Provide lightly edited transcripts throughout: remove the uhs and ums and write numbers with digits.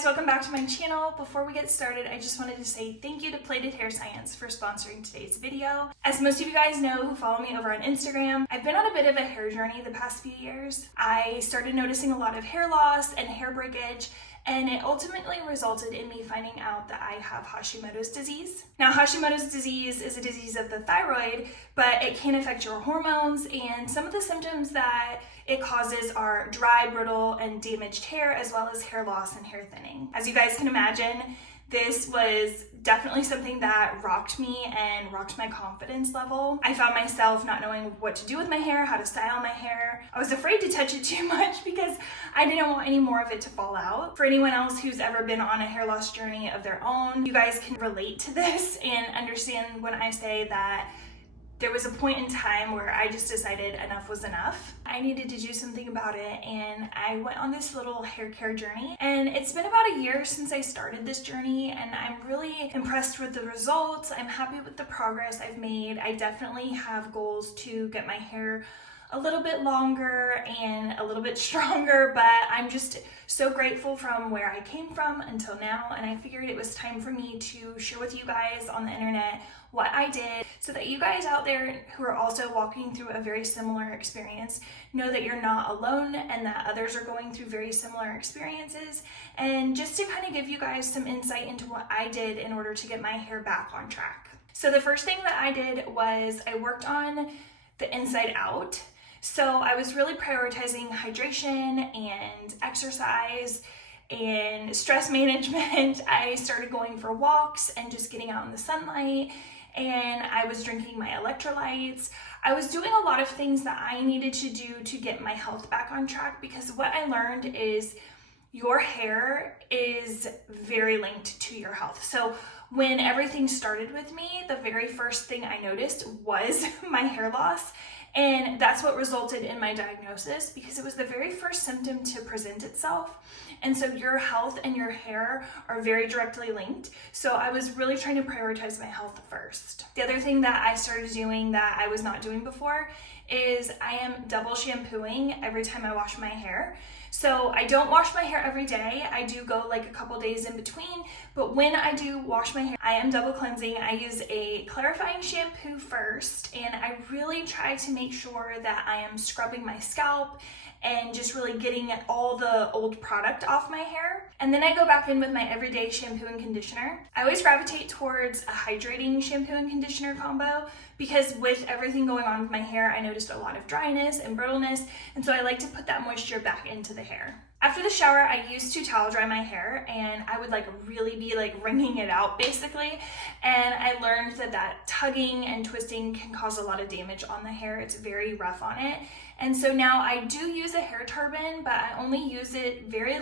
guys, welcome back to my channel. Before we get started, I just wanted to say thank you to Plated Hair Science for sponsoring today's video. As most of you guys know who follow me over on Instagram, I've been on a bit of a hair journey the past few years. I started noticing a lot of hair loss and hair breakage, and it ultimately resulted in me finding out that I have Hashimoto's disease. Now, Hashimoto's disease is a disease of the thyroid, but it can affect your hormones, and some of the symptoms that it causes are dry, brittle, and damaged hair, as well as hair loss and hair thinning. As you guys can imagine, this was definitely something that rocked me and rocked my confidence level. I found myself not knowing what to do with my hair, how to style my hair. I was afraid to touch it too much because I didn't want any more of it to fall out. For anyone else who's ever been on a hair loss journey of their own, you guys can relate to this and understand when I say that there was a point in time where I just decided enough was enough. I needed to do something about it, and I went on this little hair care journey. And it's been about a year since I started this journey, and I'm really impressed with the results. I'm happy with the progress I've made. I definitely have goals to get my hair a little bit longer and a little bit stronger, but I'm just so grateful from where I came from until now, and I figured it was time for me to share with you guys on the internet what I did so that you guys out there who are also walking through a very similar experience know that you're not alone and that others are going through very similar experiences, and just to kind of give you guys some insight into what I did in order to get my hair back on track. So the first thing that I did was I worked on the inside out. So I was really prioritizing hydration and exercise and stress management. I started going for walks and just getting out in the sunlight, and I was drinking my electrolytes. I was doing a lot of things that I needed to do to get my health back on track, because what I learned is your hair is very linked to your health. So when everything started with me, the very first thing I noticed was my hair loss. And that's what resulted in my diagnosis, because it was the very first symptom to present itself. And so your health and your hair are very directly linked. So I was really trying to prioritize my health first. The other thing that I started doing that I was not doing before is I am double shampooing every time I wash my hair. So I don't wash my hair every day. I do go like a couple days in between, but when I do wash my hair, I am double cleansing. I use a clarifying shampoo first, and I really try to make sure that I am scrubbing my scalp and just really getting all the old product off my hair. And then I go back in with my everyday shampoo and conditioner. I always gravitate towards a hydrating shampoo and conditioner combo, because with everything going on with my hair, I noticed a lot of dryness and brittleness, and so I like to put that moisture back into the hair. After the shower, I used to towel dry my hair, and I would really be wringing it out basically. And I learned that tugging and twisting can cause a lot of damage on the hair. It's very rough on it. And so now I do use a hair turban, but I only use it very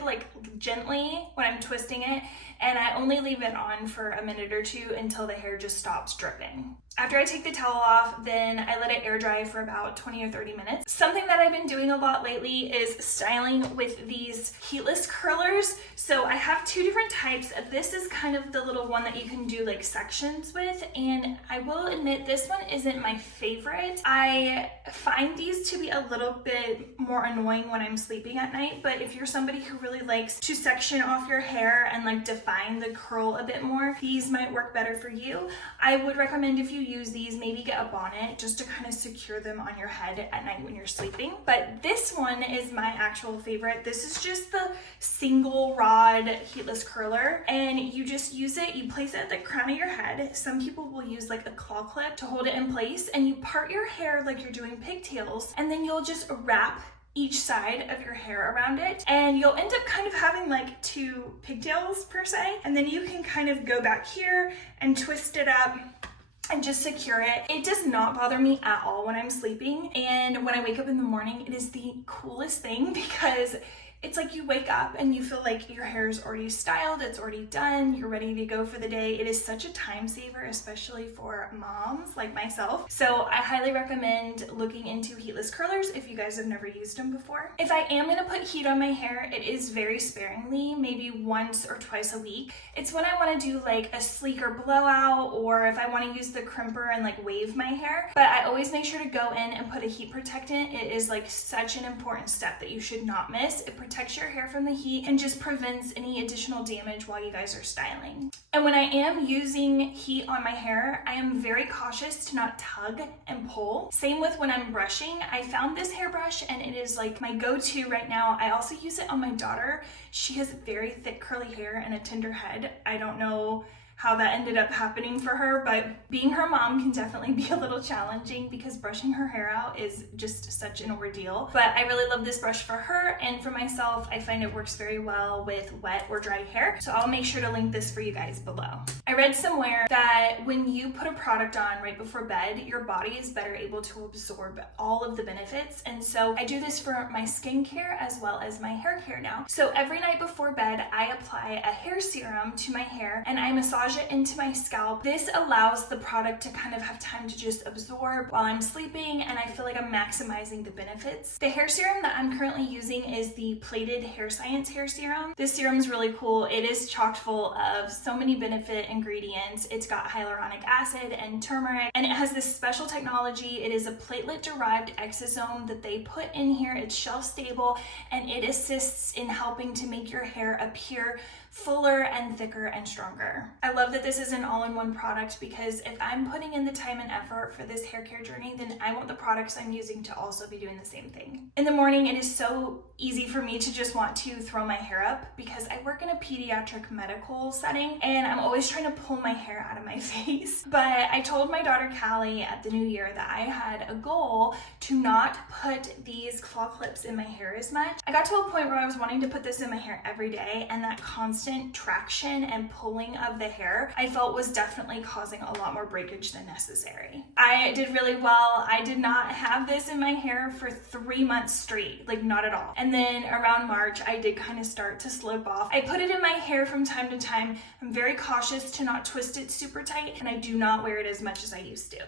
gently when I'm twisting it, and I only leave it on for a minute or two until the hair just stops dripping. After I take the towel off, then I let it air dry for about 20 or 30 minutes. Something that I've been doing a lot lately is styling with these heatless curlers. So I have two different types. This is kind of the little one that you can do sections with, and I will admit this one isn't my favorite. I find these to be a little bit more annoying when I'm sleeping at night, but if you're somebody who really likes to section off your hair and define the curl a bit more, these might work better for you. I would recommend, if you use these, maybe get a bonnet just to kind of secure them on your head at night when you're sleeping. But this one is my actual favorite. This is just the single rod heatless curler, and you just use it, you place it at the crown of your head. Some people will use a claw clip to hold it in place, and you part your hair like you're doing pigtails, and then you'll just wrap each side of your hair around it, and you'll end up kind of having two pigtails per se, and then you can kind of go back here and twist it up and just secure it. It does not bother me at all when I'm sleeping, and when I wake up in the morning, it is the coolest thing, because it's you wake up and you feel like your hair is already styled, it's already done, you're ready to go for the day. It is such a time saver, especially for moms like myself. So I highly recommend looking into heatless curlers if you guys have never used them before. If I am gonna put heat on my hair, it is very sparingly, maybe once or twice a week. It's when I wanna do a sleeker blowout, or if I wanna use the crimper and wave my hair. But I always make sure to go in and put a heat protectant. It is such an important step that you should not miss. It protects your hair from the heat and just prevents any additional damage while you guys are styling. And when I am using heat on my hair, I am very cautious to not tug and pull. Same with when I'm brushing. I found this hairbrush and it is like my go-to right now. I also use it on my daughter. She has very thick curly hair and a tender head. I don't know how that ended up happening for her, but being her mom can definitely be a little challenging because brushing her hair out is just such an ordeal. But I really love this brush for her, and for myself, I find it works very well with wet or dry hair. So I'll make sure to link this for you guys below. I read somewhere that when you put a product on right before bed, your body is better able to absorb all of the benefits. And so I do this for my skincare as well as my hair care now. So every night before bed, I apply a hair serum to my hair and I massage it into my scalp. This allows the product to kind of have time to just absorb while I'm sleeping, and I feel like I'm maximizing the benefits. The hair serum that I'm currently using is the Plated Hair Science hair serum. This serum is really cool. It is chock full of so many benefit ingredients. It's got hyaluronic acid and turmeric, and it has this special technology. It is a platelet derived exosome that they put in here. It's shelf stable and it assists in helping to make your hair appear fuller and thicker and stronger. I love that this is an all-in-one product because if I'm putting in the time and effort for this hair care journey, then I want the products I'm using to also be doing the same thing. In the morning, it is so easy for me to just want to throw my hair up because I work in a pediatric medical setting and I'm always trying to pull my hair out of my face. But I told my daughter Callie at the new year that I had a goal to not put these claw clips in my hair as much. I got to a point where I was wanting to put this in my hair every day, and that constant traction and pulling of the hair I felt was definitely causing a lot more breakage than necessary. I did really well. I did not have this in my hair for 3 months straight, like not at all. And then around March, I did kind of start to slip off. I put it in my hair from time to time. I'm very cautious to not twist it super tight, and I do not wear it as much as I used to.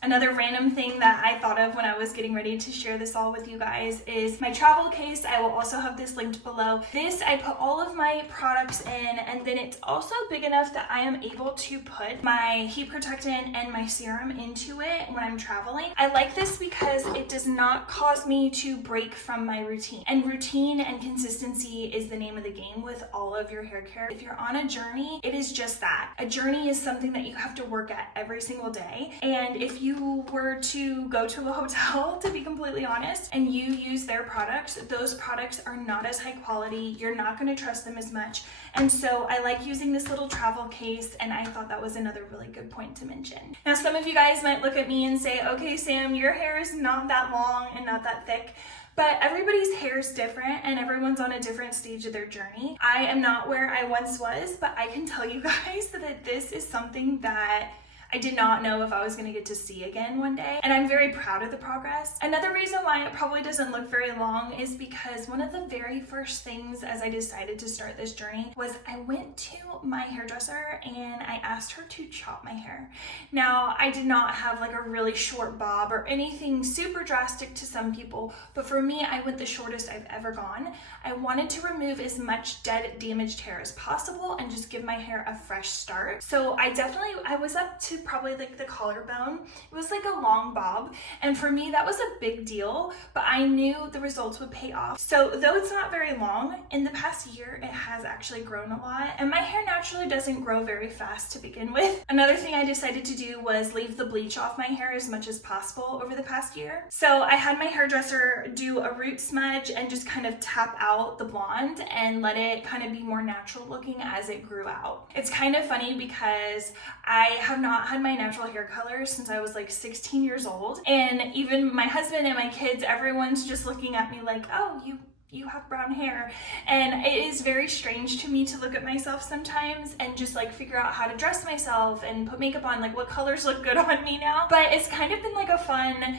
Another random thing that I thought of when I was getting ready to share this all with you guys is my travel case. I will also have this linked below. This, I put all of my products in, and then it's also big enough that I am able to put my heat protectant and my serum into it when I'm traveling. I like this because it does not cause me to break from my routine. And routine and consistency is the name of the game with all of your hair care. If you're on a journey, it is just that. A journey is something that you have to work at every single day. And if you were to go to a hotel, to be completely honest, and you use their products, those products are not as high quality. You're not going to trust them as much. And so I like using this little travel case, and I thought that was another really good point to mention. Now, some of you guys might look at me and say, okay, Sam, your hair is not that long and not that thick. But everybody's hair is different and everyone's on a different stage of their journey. I am not where I once was, but I can tell you guys that this is something that I did not know if I was going to get to see again one day, and I'm very proud of the progress. Another reason why it probably doesn't look very long is because one of the very first things as I decided to start this journey was I went to my hairdresser and I asked her to chop my hair. Now, I did not have like a really short bob or anything super drastic to some people, but for me, I went the shortest I've ever gone. I wanted to remove as much dead, damaged hair as possible and just give my hair a fresh start. So I was up to probably like the collarbone. It was like a long bob, and for me that was a big deal, but I knew the results would pay off. So though it's not very long, in the past year it has actually grown a lot, and my hair naturally doesn't grow very fast to begin with. Another thing I decided to do was leave the bleach off my hair as much as possible over the past year. So I had my hairdresser do a root smudge and just kind of tap out the blonde and let it kind of be more natural looking as it grew out. It's kind of funny because I have not had my natural hair color since I was like 16 years old, and even my husband and my kids, everyone's just looking at me like, oh, you have brown hair. And it is very strange to me to look at myself sometimes and just like figure out how to dress myself and put makeup on, like what colors look good on me now. But it's kind of been like a fun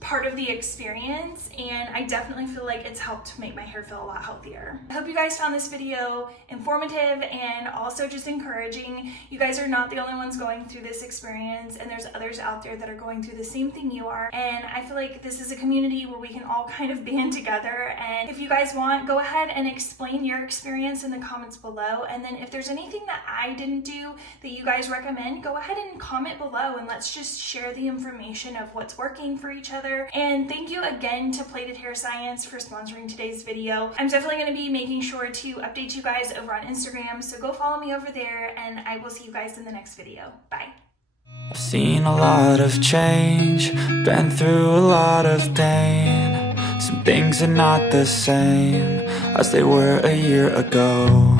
part of the experience, and I definitely feel like it's helped make my hair feel a lot healthier. I hope you guys found this video informative and also just encouraging. You guys are not the only ones going through this experience, and there's others out there that are going through the same thing you are, and I feel like this is a community where we can all kind of band together. And if you guys want, go ahead and explain your experience in the comments below, and then if there's anything that I didn't do that you guys recommend, go ahead and comment below and let's just share the information of what's working for each other other. And thank you again to Plated Hair Science for sponsoring today's video. I'm definitely going to be making sure to update you guys over on Instagram, so go follow me over there, and I will see you guys in the next video. Bye. I've seen a lot of change, been through a lot of pain. Some things are not the same as they were a year ago.